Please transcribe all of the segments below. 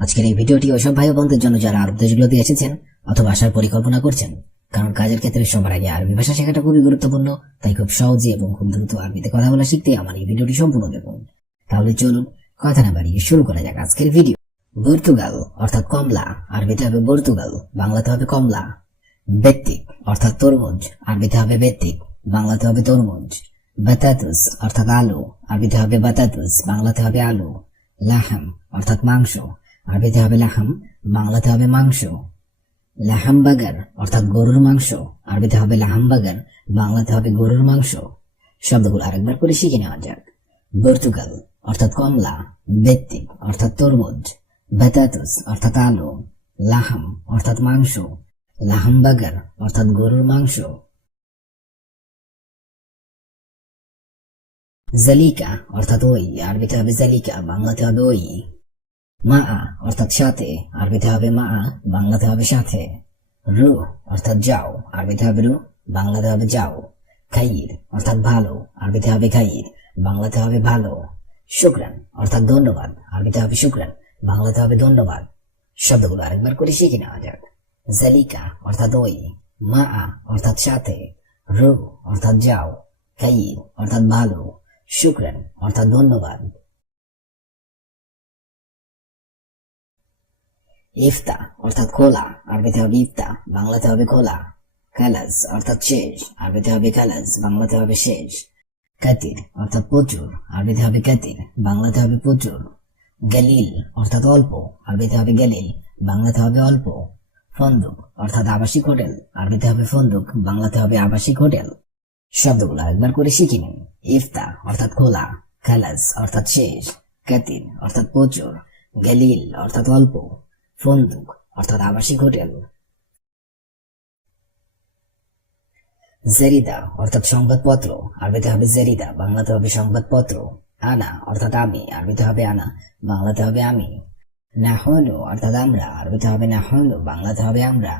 আজকের এই ভিডিওটি ওইসব ভাই বোনদের জন্য যারা আরব দেশগুলোতে এসেছেন অথবা আসার পরিকল্পনা করছেন, কারণ কাজের ক্ষেত্রে সবার আগে আরবি ভাষা শেখাটা খুবই গুরুত্বপূর্ণ। তাই খুব সহজে এবং খুব দ্রুত আরবিতে কথা বলা শিখতে আমার এই ভিডিওটি সম্পূর্ণ দেখুন। তাহলে চলুন কথা না বাড়িয়ে শুরু করা যাক আজকের ভিডিও। পর্তুগাল অর্থাৎ কমলা, আরবিতে হবে পর্তুগাল, বাংলাতে হবে কমলা। বেত্তিক অর্থাৎ তরমুজ, আরবিতে হবে বেত্তিক, বাংলাতে হবে তরমুজ। বাতাতুস অর্থাৎ আলু, আরবিতে হবে বাতাতুস, বাংলাতে হবে আলু। লাহাম অর্থাৎ মাংস, আরবিতে হবে লাহাম, বাংলাতে হবে মাংস। লাহামবাগার অর্থাৎ গরুর মাংস, আরবিতে হবে লাহামবাগার, বাংলাতে হবে গরুর মাংস। শব্দগুলো আরেকবার করে শিখে নেওয়া যাক। পর্তুগাল অর্থাৎ কমলা, বেত্তিক অর্থাৎ তরমুজ, বাতাতুস অর্থাৎ আলু, লাহাম অর্থাৎ মাংস, লাহামবাগার অর্থাৎ গরুর মাংস। জালিকা অর্থাৎ ওই, আরবিতে হবে জালিকা, বাংলাতে হবে ওই। মা অর্থাৎ সাথে, আরবিতে হবে মা, বাংলাতে হবে সাথে। রু অর্থাৎ যাও, আরবিতে হবে রু, বাংলাতে হবে যাও। খাইর অর্থাৎ ভালো, আরবিতে হবে খাইর, বাংলাতে হবে ভালো। শুকরান অর্থাৎ ধন্যবাদ, আরবিতে হবে শুকরান, বাংলাতে হবে ধন্যবাদ। শব্দগুলো আরেকবার করে শিখে নেওয়া যাক। জালিকা অর্থাৎ ওই, মা অর্থাৎ সাথে, রু অর্থাৎ যাও, খাইর অর্থাৎ ভালো, শুকরান অর্থাৎ ধন্যবাদ। ইফতা অর্থাৎ খোলা, আরবিতে হবে ইফতা, বাংলাতে হবে খোলা। খালাস অর্থাৎ শেষ, আরবিতে হবে খালাস, বাংলাতে হবে শেষ। কাতির অর্থাৎ প্রচুর, আরবিতে হবে কাতির, বাংলাতে হবে প্রচুর। গালিল অর্থাৎ অল্প, আরবিতে হবে গালিল, বাংলাতে হবে অল্প। ফন্দুক অর্থাৎ আবাসিক হোটেল, আরবিতে হবে ফন্দুক, বাংলাতে হবে আবাসিক হোটেল। শব্দগুলো একবার করে শিখে নিন। ইফতা অর্থাৎ খোলা, খালাস অর্থাৎ শেষ, কাতির অর্থাৎ প্রচুর, গালিল অর্থাৎ অল্প, ফন্দুক অর্থাৎ আবাসিক হোটেল। জারিদা অর্থাৎ সংবাদপত্র, আরবিতে হবে জারিদা, বাংলাতে হবে সংবাদপত্র। আনা অর্থাৎ আমি, আরবিতে হবে আনা, বাংলাতে হবে আমি। নাহনু অর্থাৎ আমরা, আরবিতে হবে নাহনু, বাংলাতে হবে আমরা।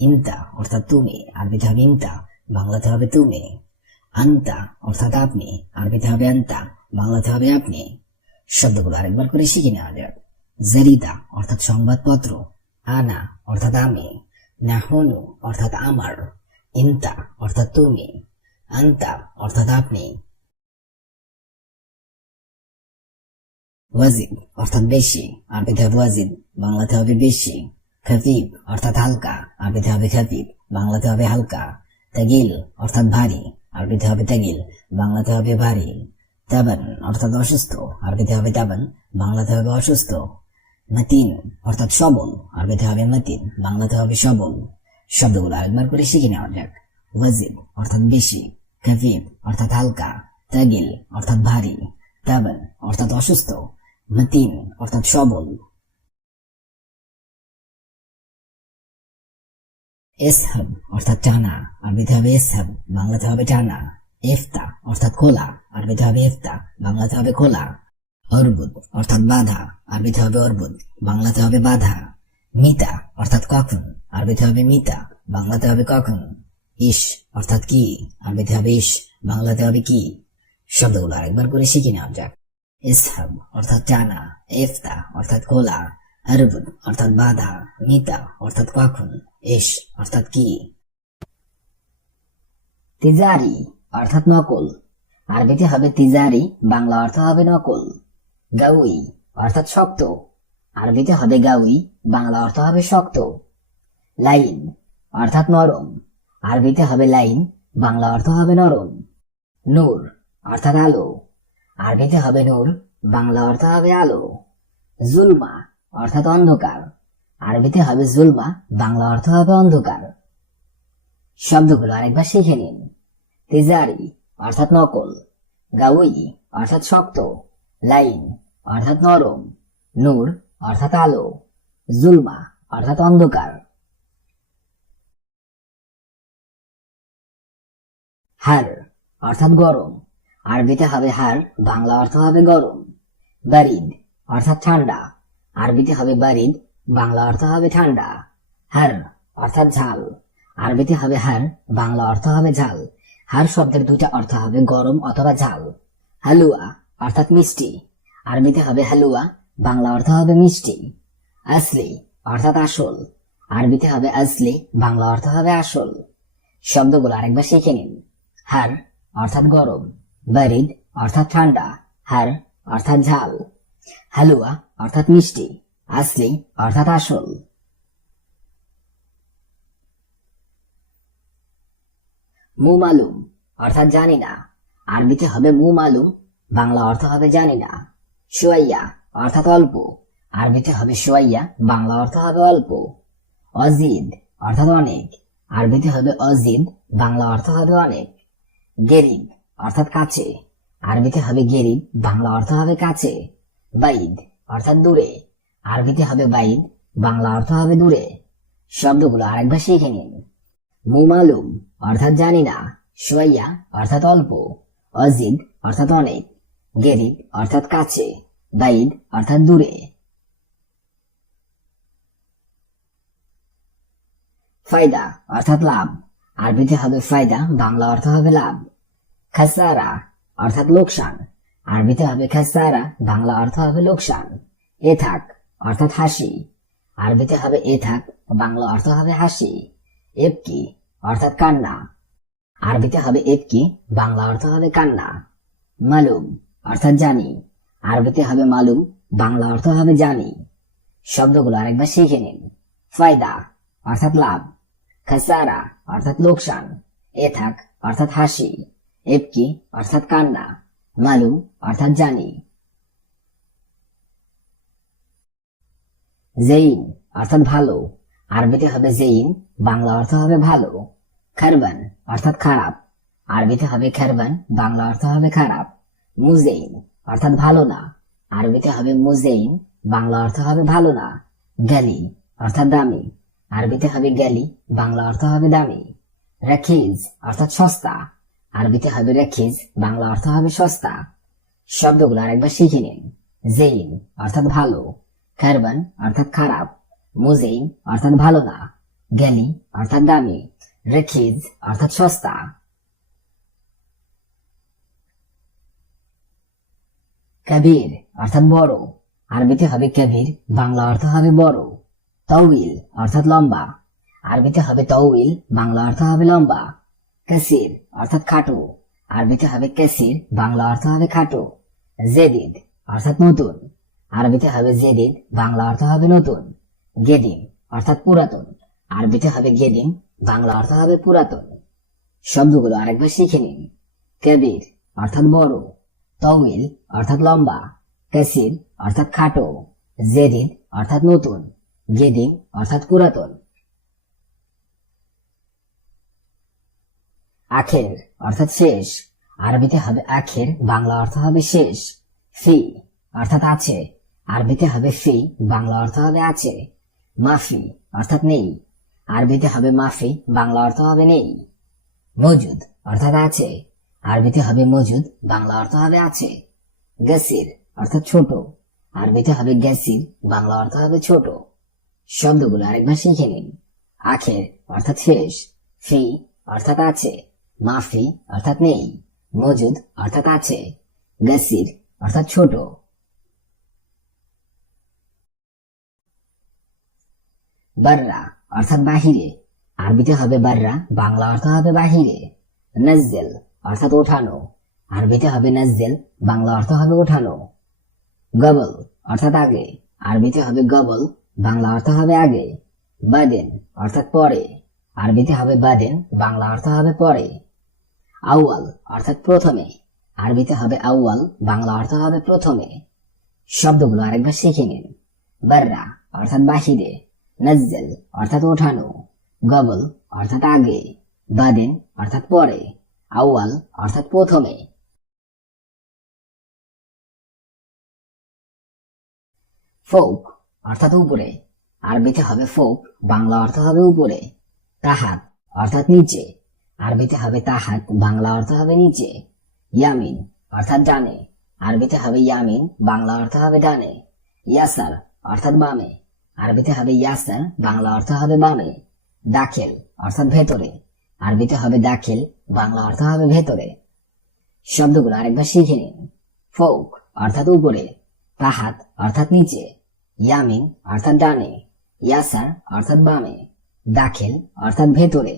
ইনতা অর্থাৎ তুমি, আরবিতে হবে ইনতা, বাংলাতে হবে তুমি। আন্তা অর্থাৎ আপনি, আরবিতে হবে আন্তা, বাংলাতে হবে আপনি। শব্দগুলো আরেকবার করে শিখে নেওয়া যাক। জারিদা অর্থাৎ সংবাদপত্র, আনা অর্থাৎ আমি, নাহনু অর্থাৎ আমার, ইনতা অর্থাৎ তুমি, আন্তা অর্থাৎ আপনি। ওয়াজিদ অর্থাৎ বেশি, আরবিতে হবে ওয়াজিদ, বাংলাতে হবে বেশি। খাফিফ অর্থাৎ হালকা, আরবিতে হবে খাফিফ, বাংলাতে হবে হালকা। তাগিল অর্থাৎ ভারী, আরবিতে হবে তাগিল, বাংলাতে হবে ভারী। তাবান অর্থাৎ অসুস্থ, আরবিতে হবে তাবান, বাংলাতে হবে অসুস্থ। মাতিন অর্থাৎ সবল, আরবিতে হবে মাতিন, বাংলাতে হবে সবল। শব্দগুলো আরেকবার করে শিখে নেওয়া যাক। ওয়াজিদ অর্থাৎ বেশি, খাফিফ অর্থাৎ হালকা, তাগিল অর্থাৎ ভারী, তাবান অর্থাৎ অসুস্থ, মাতিন অর্থাৎ সবল। এসহাব অর্থাৎ টানা, আরবিতে হবে এসহাব, বাংলাতে হবে টানা। ইফতা অর্থাৎ খোলা, আরবিতে হবে ইফতা, বাংলাতে হবে খোলা। অর্বুদ অর্থাৎ বাধা, আরবিতে হবে অর্বুদ, বাংলাতে হবে বাধা। মিতা অর্থাৎ কখন, আরবিতে হবে মিতা, বাংলাতে হবে কখন। ইস অর্থাৎ কি, আরবিতে হবে ইস, বাংলাতে হবে কি। শব্দগুলো আরেকবার করে শিখে নেওয়া যাক। ইসহাব অর্থাৎ টানা, ইফতা অর্থাৎ খোলা, অর্বুদ অর্থাৎ বাধা, মিতা অর্থাৎ কখন, ইস অর্থাৎ কি। তিজারি অর্থাৎ নকল, আরবিতে হবে তিজারি, বাংলা অর্থ হবে নকল। গাউই অর্থাৎ শক্ত, আরবিতে হবে গাউই, বাংলা অর্থ হবে শক্ত। লাইন অর্থাৎ নরম, আরবিতে হবে লাইন, বাংলা অর্থ হবে নরম। নূর অর্থাৎ আলো, আরবিতে হবে নূর, বাংলা অর্থ হবে আলো। জুলমা অর্থাৎ অন্ধকার, আরবিতে হবে জুলমা, বাংলা অর্থ হবে অন্ধকার। শব্দগুলো আরেকবার শিখে নিন। তিজারি অর্থাৎ নকল, গাউই অর্থাৎ শক্ত, লাইন অর্থাৎ নরম, নূর অর্থাৎ আলো, জুলমা অর্থাৎ অন্ধকার। হার অর্থাৎ গরম, আরবিতে হবে হার, বাংলা অর্থ হবে গরম। বারিদ অর্থাৎ ঠান্ডা, আরবিতে হবে বারিদ, বাংলা অর্থ হবে ঠান্ডা। হার অর্থাৎ ঝাল, আরবিতে হবে হার, বাংলা অর্থ হবে ঝাল। হার শব্দের দুইটা অর্থ হবে গরম অথবা ঝাল। হালুয়া অর্থাৎ মিষ্টি, আরবিতে হবে হালুয়া, বাংলা অর্থ হবে মিষ্টি। আসলি অর্থাৎ আসল, আরবিতে হবে আসলি, বাংলা অর্থ হবে আসল। শব্দগুলো আরেকবার শিখে নিন। হার অর্থাৎ গরম, বারিদ অর্থাৎ ঠান্ডা, হার অর্থাৎ ঝাল, হালুয়া অর্থাৎ মিষ্টি, আসলি অর্থাৎ আসল। মু মালুম অর্থাৎ জানি না, আরবিতে হবে মু মালুম, বাংলা অর্থ হবে জানি না। শুয়াইয়া অর্থাৎ অল্প, আরবিতে হবে শুয়াইয়া, বাংলা অর্থ হবে অল্প। অজিদ অর্থাৎ অনেক, আরবিতে হবে অজিদ, বাংলা অর্থ হবে অনেক। গেরিব অর্থাৎ কাছে, আরবিতে হবে গেরিব, বাংলা অর্থ হবে কাছে। বাইদ অর্থাৎ দূরে, আরবিতে হবে বাইদ, বাংলা অর্থ হবে দূরে। শব্দগুলো আরেকবার শিখে নিন। মু মালুম অর্থাৎ জানি না, শুয়াইয়া অর্থাৎ অল্প, অজিদ অর্থাৎ অনেক, গেরিব অর্থাৎ কাছে, বাইদ অর্থাৎ দূরে। ফায়দা অর্থাৎ লাভ, আরবিতে হবে ফায়দা, বাংলা অর্থ হবে লাভ। খাসারা অর্থাৎ লোকসান, আরবিতে হবে খাসারা, বাংলা অর্থ হবে লোকসান। এথাক অর্থাৎ হাসি, আরবিতে হবে এথাক, বাংলা অর্থ হবে হাসি। এবকি অর্থাৎ কান্না, আরবিতে হবে এবকি, বাংলা অর্থ হবে কান্না। মালুম অর্থাৎ জানি, আরবিতে হবে মালুম, বাংলা অর্থ হবে জানি। শব্দগুলো আরেকবার শিখে নিন। ফায়দা অর্থাৎ লাভ, খাসারা অর্থাৎ লোকসান, এথাক অর্থাৎ হাসি, এবকি অর্থাৎ কান্না, মালুম অর্থাৎ জানি। জেইন অর্থাৎ ভালো, আরবিতে হবে জেইন, বাংলা অর্থ হবে ভালো। খারবান অর্থাৎ খারাপ, আরবিতে হবে খারবান, বাংলা অর্থ হবে খারাপ। মুজেইন অর্থাৎ ভালো না, আরবিতে হবে মুজেইন, বাংলা অর্থ হবে ভালো না। গালি অর্থাৎ দামি, আরবিতে হবে গালি, বাংলা অর্থ হবে দামি। রাখিজ অর্থাৎ সস্তা, আরবিতে হবে রাখিজ, বাংলা অর্থ হবে সস্তা। শব্দগুলো আরেকবার শিখে নিন। জেইন অর্থাৎ ভালো, খারবান অর্থাৎ খারাপ, মুজেইন অর্থাৎ ভালো না, গালি অর্থাৎ দামি, রাখিজ অর্থাৎ সস্তা। কবির অর্থাৎ বড়, আরবিতে হবে কবির, বাংলা অর্থ হবে বড়। তউইল অর্থাৎ লম্বা, আরবিতে হবে তউইল, বাংলা অর্থ হবে লম্বা। কাসির অর্থাৎ খাটো, আরবিতে হবে কাসির, বাংলা অর্থ হবে খাটো। জেদিদ অর্থাৎ নতুন, আরবিতে হবে জেদিদ, বাংলা অর্থ হবে নতুন। গেদিম অর্থাৎ পুরাতন, আরবিতে হবে গেদিম, বাংলা অর্থ হবে পুরাতন। শব্দগুলো আরেকবার শিখে নিন। কবির অর্থাৎ বড়, তউইল অর্থাৎ লম্বা, কাসির অর্থাৎ খাটো, জেদিদ অর্থাৎ নতুন, গেদিম অর্থাৎ পুরাতন। আখের অর্থাৎ শেষ, আরবিতে হবে আখের, বাংলা অর্থ হবে শেষ। ফি অর্থাৎ আছে, আরবিতে হবে ফি, বাংলা অর্থ হবে আছে। মাফি অর্থাৎ নেই, আরবিতে হবে মাফি, বাংলা অর্থ হবে নেই। মজুদ অর্থাৎ আছে, আরবিতে হবে মজুদ, বাংলা অর্থ হবে আছে। গাসির অর্থাৎ ছোট, আরবিতে হবে গাসির, বাংলা অর্থ হবে ছোট। শব্দগুলো আরেকবার শিখে নিন। আখের অর্থাৎ শেষ, ফি অর্থাৎ আছে, মাফি অর্থাৎ নেই, মজুদ অর্থাৎ আছে, গাসির অর্থাৎ ছোট। বাররা অর্থাৎ বাহিরে, আরবিতে হবে বাররা, বাংলা অর্থ হবে বাহিরে। নাজ্জেল অর্থাৎ ওঠানো, আরবিতে হবে নাজ্জেল, বাংলা অর্থ হবে ওঠানো। গবল অর্থাৎ আগে, আরবিতে হবে গবল, বাংলা অর্থ হবে আগে। বাদেন অর্থাৎ পরে, আরবিতে হবে বাদেন, বাংলা অর্থ হবে পরে। আউয়াল অর্থাৎ প্রথমে, আরবিতে হবে আউয়াল, বাংলা অর্থ হবে প্রথমে। শব্দগুলো আরেকবার শিখে নিন। বাররা অর্থাৎ বাহিরে, নাজ্জেল অর্থাৎ ওঠানো, গবল অর্থাৎ আগে, বাদেন অর্থাৎ পরে, আউয়াল অর্থাৎ প্রথমে। ফৌক অর্থাৎ উপরে, আরবিতে হবে ফৌক, বাংলা অর্থ হবে উপরে। তাহাত অর্থাৎ নিচে, আরবিতে হবে তাহাত, বাংলা অর্থ হবে নিচে। ইয়ামিন অর্থাৎ ডানে, আরবিতে হবে ইয়ামিন, বাংলা অর্থ হবে ডানে। ইয়াসার অর্থাৎ বামে, আরবিতে হবে ইয়াসার, বাংলা অর্থ হবে বামে। দাখিল অর্থাৎ ভেতরে, আরবিতে হবে দাখিল, বাংলা অর্থ হবে ভেতরে। শব্দগুলো আরেকবার শিখে নিন। ফৌক অর্থাৎ উপরে, তাহাত অর্থাৎ নিচে, ইয়ামিন অর্থাৎ ডানে, ইয়াসার অর্থাৎ বামে, দাখিল অর্থাৎ ভেতরে,